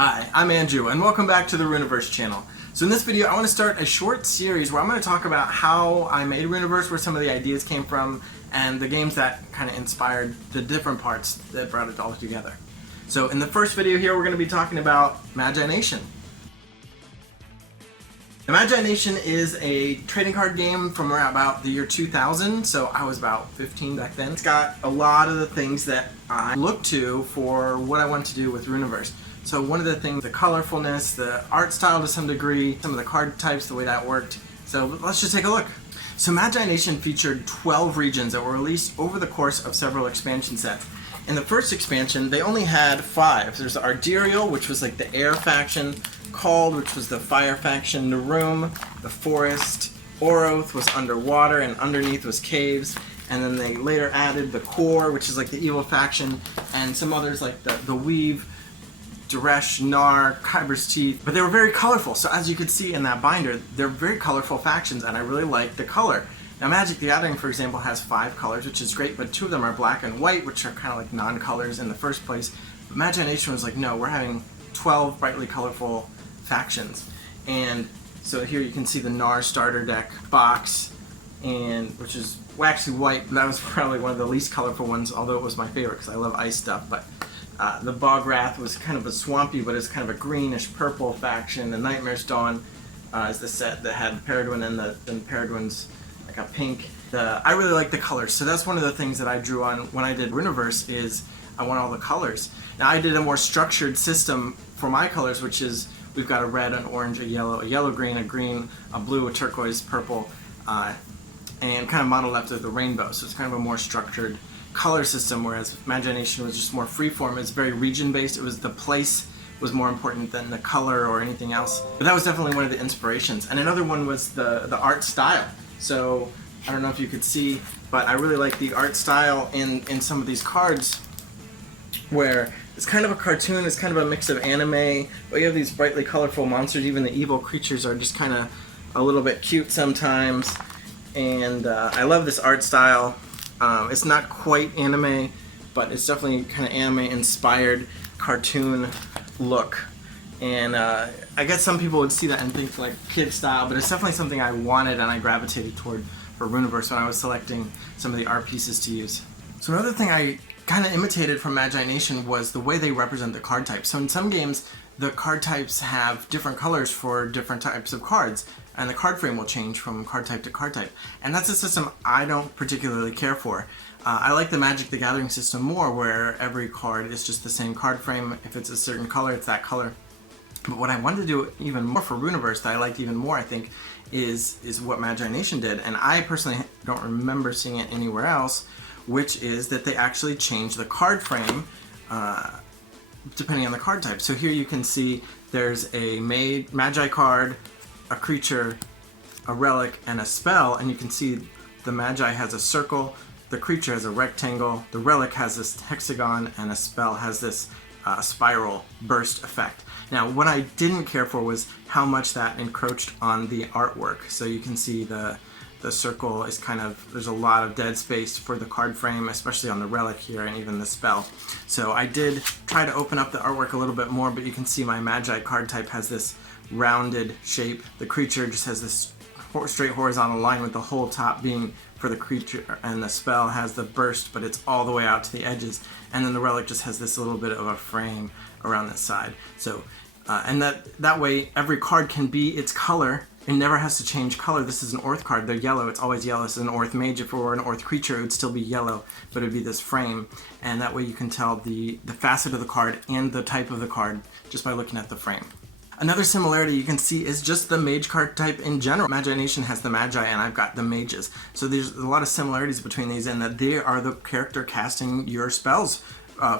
Hi, I'm Andrew, and welcome back to the Rüniverse channel. So in this video, I want to start a short series where I'm going to talk about how I made Rüniverse, where some of the ideas came from, and the games that kind of inspired the different parts that brought it all together. So in the first video here, we're going to be talking about Magi-Nation. The Magi-Nation is a trading card game from around about the year 2000, so I was about 15 back then. It's got a lot of the things that I look to for what I want to do with Rüniverse. So one of the things, the colorfulness, the art style to some degree, some of the card types, the way that worked. So let's just take a look. So Magi-Nation featured 12 regions that were released over the course of several expansion sets. In the first expansion, they only had 5. There's the Arterial, which was like the air faction, Called, which was the fire faction, the Room, the Forest, Oroth was underwater, and underneath was caves. And then they later added the Core, which is like the evil faction, and some others like the Weave, Duresh, Nar, Kyber's Teeth, but they were very colorful. So as you could see in that binder, they're very colorful factions, and I really like the color. Now Magic the Gathering, for example, has 5 colors, which is great, but 2 of them are black and white, which are kind of like non-colors in the first place. But Magi-Nation was like, no, we're having 12 brightly colorful factions. And so here you can see the Nar starter deck box, and which is waxy white, but that was probably one of the least colorful ones, although it was my favorite because I love ice stuff. But the Bogwrath was kind of a swampy, but it's kind of a greenish purple faction. The Nightmare's Dawn is the set that had Peregrine, and the Peregrine's like a pink. I really like the colors, so that's one of the things that I drew on when I did Rüniverse, is I want all the colors. Now I did a more structured system for my colors, which is we've got a red, an orange, a yellow green, a green, a blue, a turquoise, purple, and kind of modeled after the rainbow. So it's kind of a more structured color system, whereas Magi-Nation was just more freeform. It's very region-based. It was the place was more important than the color or anything else. But that was definitely one of the inspirations. And another one was the art style. So I don't know if you could see, but I really like the art style in some of these cards, where it's kind of a cartoon, it's kind of a mix of anime, but you have these brightly colorful monsters. Even the evil creatures are just kind of a little bit cute sometimes. And I love this art style. It's not quite anime, but it's definitely kind of anime-inspired cartoon look. And I guess some people would see that and think like kid style, but it's definitely something I wanted and I gravitated toward for Rüniverse when I was selecting some of the art pieces to use. So another thing I kind of imitated from Magi-Nation was the way they represent the card types. So in some games, the card types have different colors for different types of cards, and the card frame will change from card type to card type. And that's a system I don't particularly care for. I like the Magic the Gathering system more, where every card is just the same card frame. If it's a certain color, it's that color. But what I wanted to do even more for Rüniverse, that I liked even more, I think, is what Magi-Nation did. And I personally don't remember seeing it anywhere else, which is that they actually changed the card frame depending on the card type. So here you can see there's a Magi card, a creature, a relic, and a spell, and you can see the Magi has a circle, the creature has a rectangle, the relic has this hexagon, and a spell has this spiral burst effect. Now what I didn't care for was how much that encroached on the artwork. So you can see the circle is kind of, there's a lot of dead space for the card frame, especially on the relic here and even the spell. So I did try to open up the artwork a little bit more, but you can see my Magi card type has this rounded shape. The creature just has this straight horizontal line, with the whole top being for the creature, and the spell has the burst, but it's all the way out to the edges. And then the relic just has this little bit of a frame around the side. So, and that way every card can be its color. It never has to change color. This is an Orth card. They're yellow. It's always yellow. This is an Orth Mage. If it were an Orth creature, it would still be yellow, but it would be this frame. And that way you can tell the facet of the card and the type of the card just by looking at the frame. Another similarity you can see is just the Mage card type in general. Magi-Nation has the Magi, and I've got the Mages. So there's a lot of similarities between these, in that they are the character casting your spells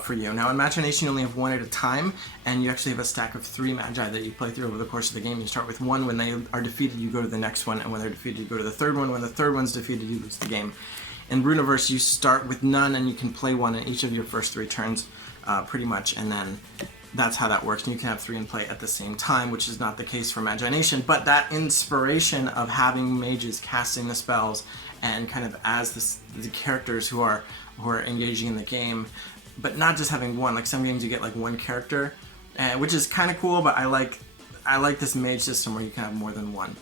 for you. Now in Magi-Nation you only have 1 at a time, and you actually have a stack of 3 Magi that you play through over the course of the game. You start with 1. When they are defeated, you go to the next one, and when they're defeated, you go to the third one. When the third one's defeated, you lose the game. In Rüniverse, you start with none, and you can play 1 in each of your first 3 turns, pretty much, and then that's how that works. And you can have 3 in play at the same time, which is not the case for Magi-Nation. But that inspiration of having mages casting the spells and kind of as the characters who are engaging in the game, but not just having one. Like some games you get like one character which is kind of cool, but I like this Mage system where you can have more than one.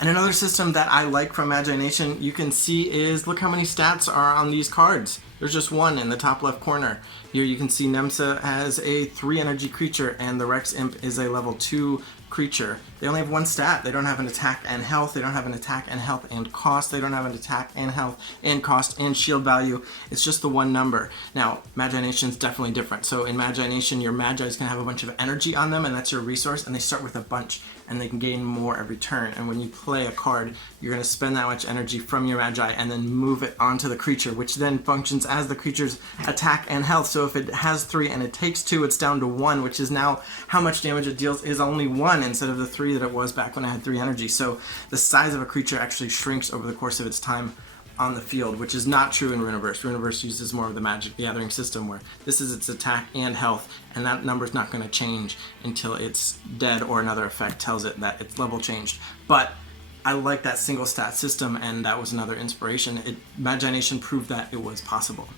And another system that I like from Magi-Nation, you can see is, look how many stats are on these cards. There's just one in the top left corner. Here you can see Nemsa has a 3 energy creature and the Rex Imp is a level 2 creature. They only have one stat. They don't have an attack and health. They don't have an attack and health and cost. They don't have an attack and health and cost and shield value. It's just the one number. Now, Magi-Nation's definitely different. So in Magi-Nation, your Magi is going to have a bunch of energy on them, and that's your resource, and they start with a bunch, and they can gain more every turn. And when you play a card, you're going to spend that much energy from your Magi and then move it onto the creature, which then functions as the creature's attack and health. So if it has 3 and it takes 2, it's down to 1, which is now how much damage it deals is only 1 instead of the 3 that it was back when I had 3 energy. So the size of a creature actually shrinks over the course of its time on the field, which is not true in Rüniverse. Rüniverse uses more of the Magic the Gathering system where this is its attack and health, and that number is not going to change until it's dead or another effect tells it that its level changed. But I like that single stat system, and that was another inspiration. Magi-Nation proved that it was possible.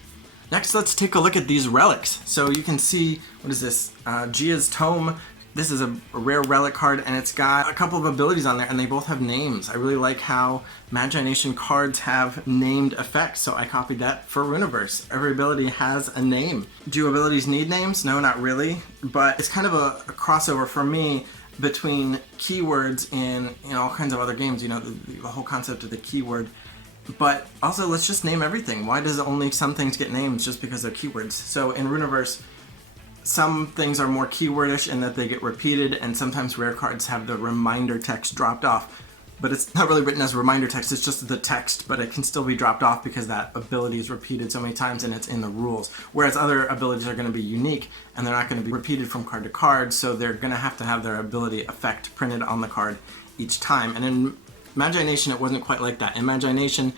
Next, let's take a look at these relics. So you can see, what is this? Gia's Tome. This is a rare relic card, and it's got a couple of abilities on there, and they both have names. I really like how Magi-Nation cards have named effects, so I copied that for Rüniverse. Every ability has a name. Do abilities need names? No, not really, but it's kind of a crossover for me between keywords in all kinds of other games, the whole concept of the keyword. But also, let's just name everything. Why does only some things get names just because they're keywords? So in Rüniverse, some things are more keywordish in that they get repeated, and sometimes rare cards have the reminder text dropped off. But it's not really written as reminder text, it's just the text, but it can still be dropped off because that ability is repeated so many times and it's in the rules. Whereas other abilities are going to be unique and they're not going to be repeated from card to card, so they're going to have their ability effect printed on the card each time. And in Magi-Nation, it wasn't quite like that. In Magi-Nation,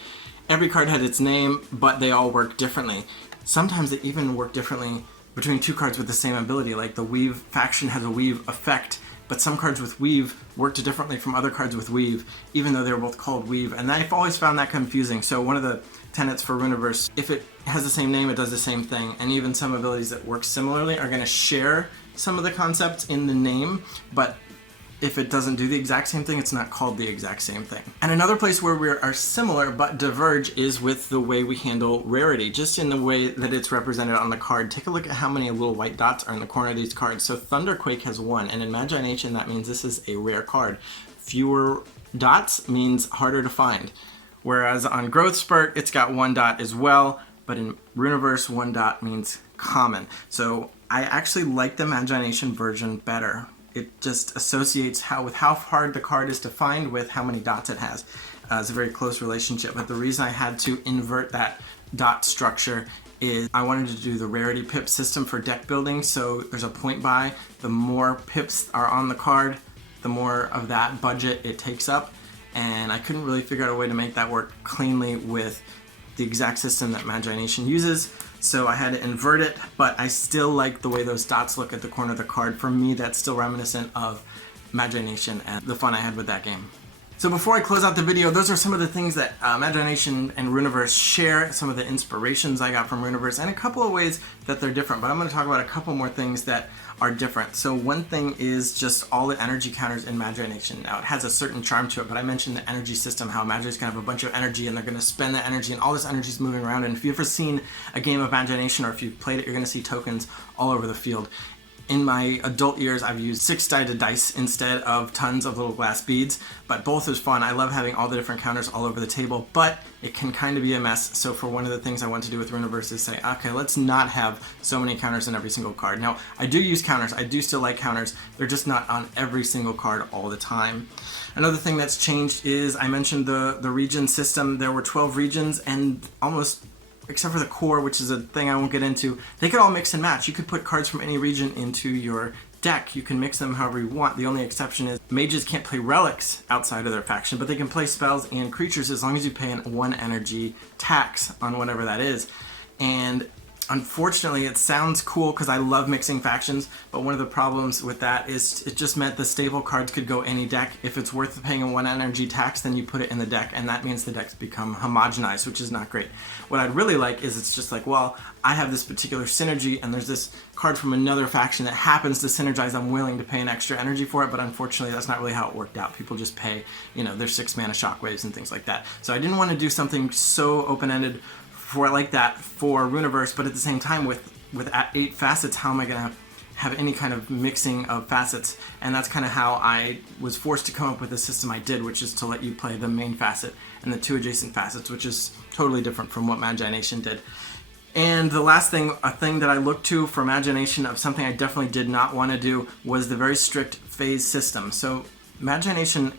every card had its name, but they all work differently. Sometimes they even work differently between 2 cards with the same ability, like the Weave faction has a Weave effect, but some cards with Weave worked differently from other cards with Weave, even though they were both called Weave, and I've always found that confusing. So one of the tenets for Rüniverse, if it has the same name, it does the same thing, and even some abilities that work similarly are going to share some of the concepts in the name, but if it doesn't do the exact same thing, it's not called the exact same thing. And another place where we are similar but diverge is with the way we handle rarity, just in the way that it's represented on the card. Take a look at how many little white dots are in the corner of these cards. So Thunderquake has 1, and in Magi-Nation that means this is a rare card. Fewer dots means harder to find. Whereas on Growth Spurt, it's got 1 dot as well, but in Rüniverse, 1 dot means common. So I actually like the Magi-Nation version better. It just associates with how hard the card is to find with how many dots it has. It's a very close relationship, but the reason I had to invert that dot structure is I wanted to do the rarity pip system for deck building, so there's a point buy. The more pips are on the card, the more of that budget it takes up, and I couldn't really figure out a way to make that work cleanly with the exact system that Magi-Nation uses. So I had to invert it, but I still like the way those dots look at the corner of the card. For me, that's still reminiscent of Magi-Nation and the fun I had with that game. So before I close out the video, those are some of the things that Magi-Nation and Rüniverse share, some of the inspirations I got from Rüniverse, and a couple of ways that they're different. But I'm going to talk about a couple more things that are different. So one thing is just all the energy counters in Magi-Nation. Now, it has a certain charm to it, but I mentioned the energy system, how Magi's going to have a bunch of energy, and they're going to spend that energy, and all this energy is moving around. And if you've ever seen a game of Magi-Nation, or if you've played it, you're going to see tokens all over the field. In my adult years, I've used 6-sided dice instead of tons of little glass beads, but both is fun. I love having all the different counters all over the table, but it can kind of be a mess. So for one of the things I want to do with Rüniverse is say, okay, let's not have so many counters in every single card. Now, I do use counters. I do still like counters. They're just not on every single card all the time. Another thing that's changed is I mentioned the region system. There were 12 regions, and almost except for the core, which is a thing I won't get into, they could all mix and match. You could put cards from any region into your deck. You can mix them however you want. The only exception is mages can't play relics outside of their faction, but they can play spells and creatures as long as you pay an 1 energy tax on whatever that is. And Unfortunately, it sounds cool because I love mixing factions, but one of the problems with that is it just meant the staple cards could go any deck. If it's worth paying a 1 energy tax, then you put it in the deck, and that means the decks become homogenized, which is not great. What I'd really like is it's just like, well, I have this particular synergy, and there's this card from another faction that happens to synergize. I'm willing to pay an extra energy for it, but unfortunately, that's not really how it worked out. People just pay, their 6 mana shockwaves and things like that. So I didn't want to do something so open-ended like that for Rüniverse, but at the same time with 8 facets, how am I going to have any kind of mixing of facets? And that's kind of how I was forced to come up with the system I did, which is to let you play the main facet and the 2 adjacent facets, which is totally different from what Magi-Nation did. And the last thing, a thing that I looked to for Magi-Nation of something I definitely did not want to do was the very strict phase system. So Magi-Nation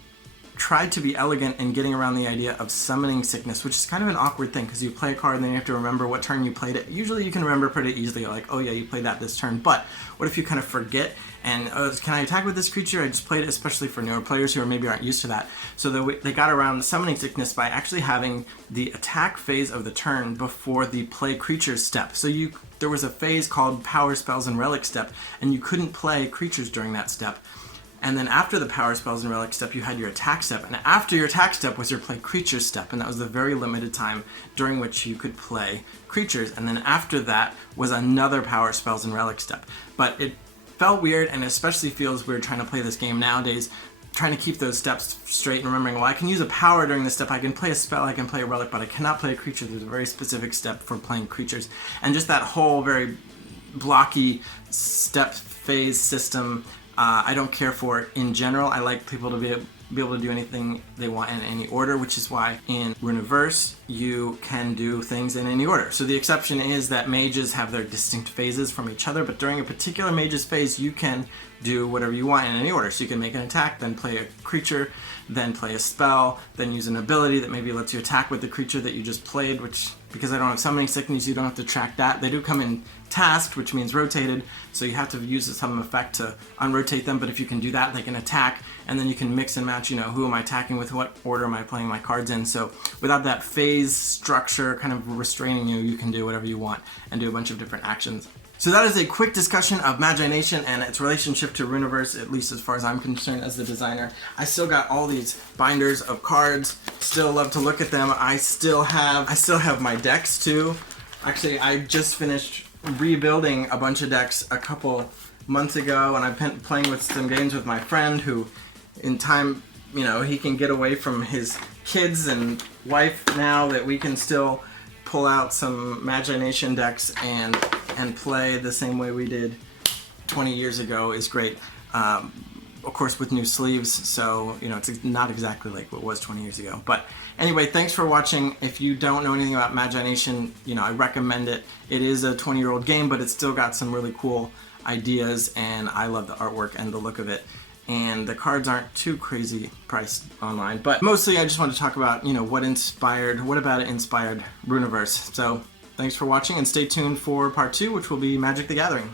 tried to be elegant in getting around the idea of summoning sickness, which is kind of an awkward thing because you play a card and then you have to remember what turn you played it. Usually you can remember pretty easily, like, oh yeah, you played that this turn, but what if you kind of forget and, can I attack with this creature? I just played it, especially for newer players who maybe aren't used to that. So they got around the summoning sickness by actually having the attack phase of the turn before the play creatures step. So there was a phase called Power Spells and Relic step, and you couldn't play creatures during that step. And then after the Power Spells and Relic step, you had your attack step. And after your attack step was your play creatures step. And that was the very limited time during which you could play creatures. And then after that was another Power Spells and Relic step. But it felt weird, and especially feels weird trying to play this game nowadays, trying to keep those steps straight and remembering, well, I can use a power during this step, I can play a spell, I can play a relic, but I cannot play a creature. There's a very specific step for playing creatures. And just that whole very blocky step phase system, I don't care for it in general. I like people to be able to do anything they want in any order, which is why in Rüniverse you can do things in any order. So the exception is that mages have their distinct phases from each other, but during a particular mage's phase you can do whatever you want in any order. So you can make an attack, then play a creature, then play a spell, then use an ability that maybe lets you attack with the creature that you just played, which, because I don't have summoning sickness, you don't have to track that. They do come in tasked, which means rotated, so you have to use some effect to unrotate them, but if you can do that, they can attack, and then you can mix and match, who am I attacking with, what order am I playing my cards in. So without that phase structure kind of restraining you, you can do whatever you want and do a bunch of different actions. So that is a quick discussion of Magi-Nation and its relationship to Rüniverse, at least as far as I'm concerned as the designer. I still got all these binders of cards, still love to look at them. I still have my decks too. Actually, I just finished rebuilding a bunch of decks a couple months ago, and I've been playing with some games with my friend who, in time, he can get away from his kids and wife now that we can still pull out some Magi-Nation decks and play the same way we did 20 years ago is great. Of course, with new sleeves, so it's not exactly like what it was 20 years ago. But anyway, thanks for watching. If you don't know anything about Magi-Nation, I recommend it. It is a 20-year-old game, but it's still got some really cool ideas, and I love the artwork and the look of it. And the cards aren't too crazy priced online, but mostly I just want to talk about what about it inspired Rüniverse. So thanks for watching, and stay tuned for part 2, which will be Magic the Gathering.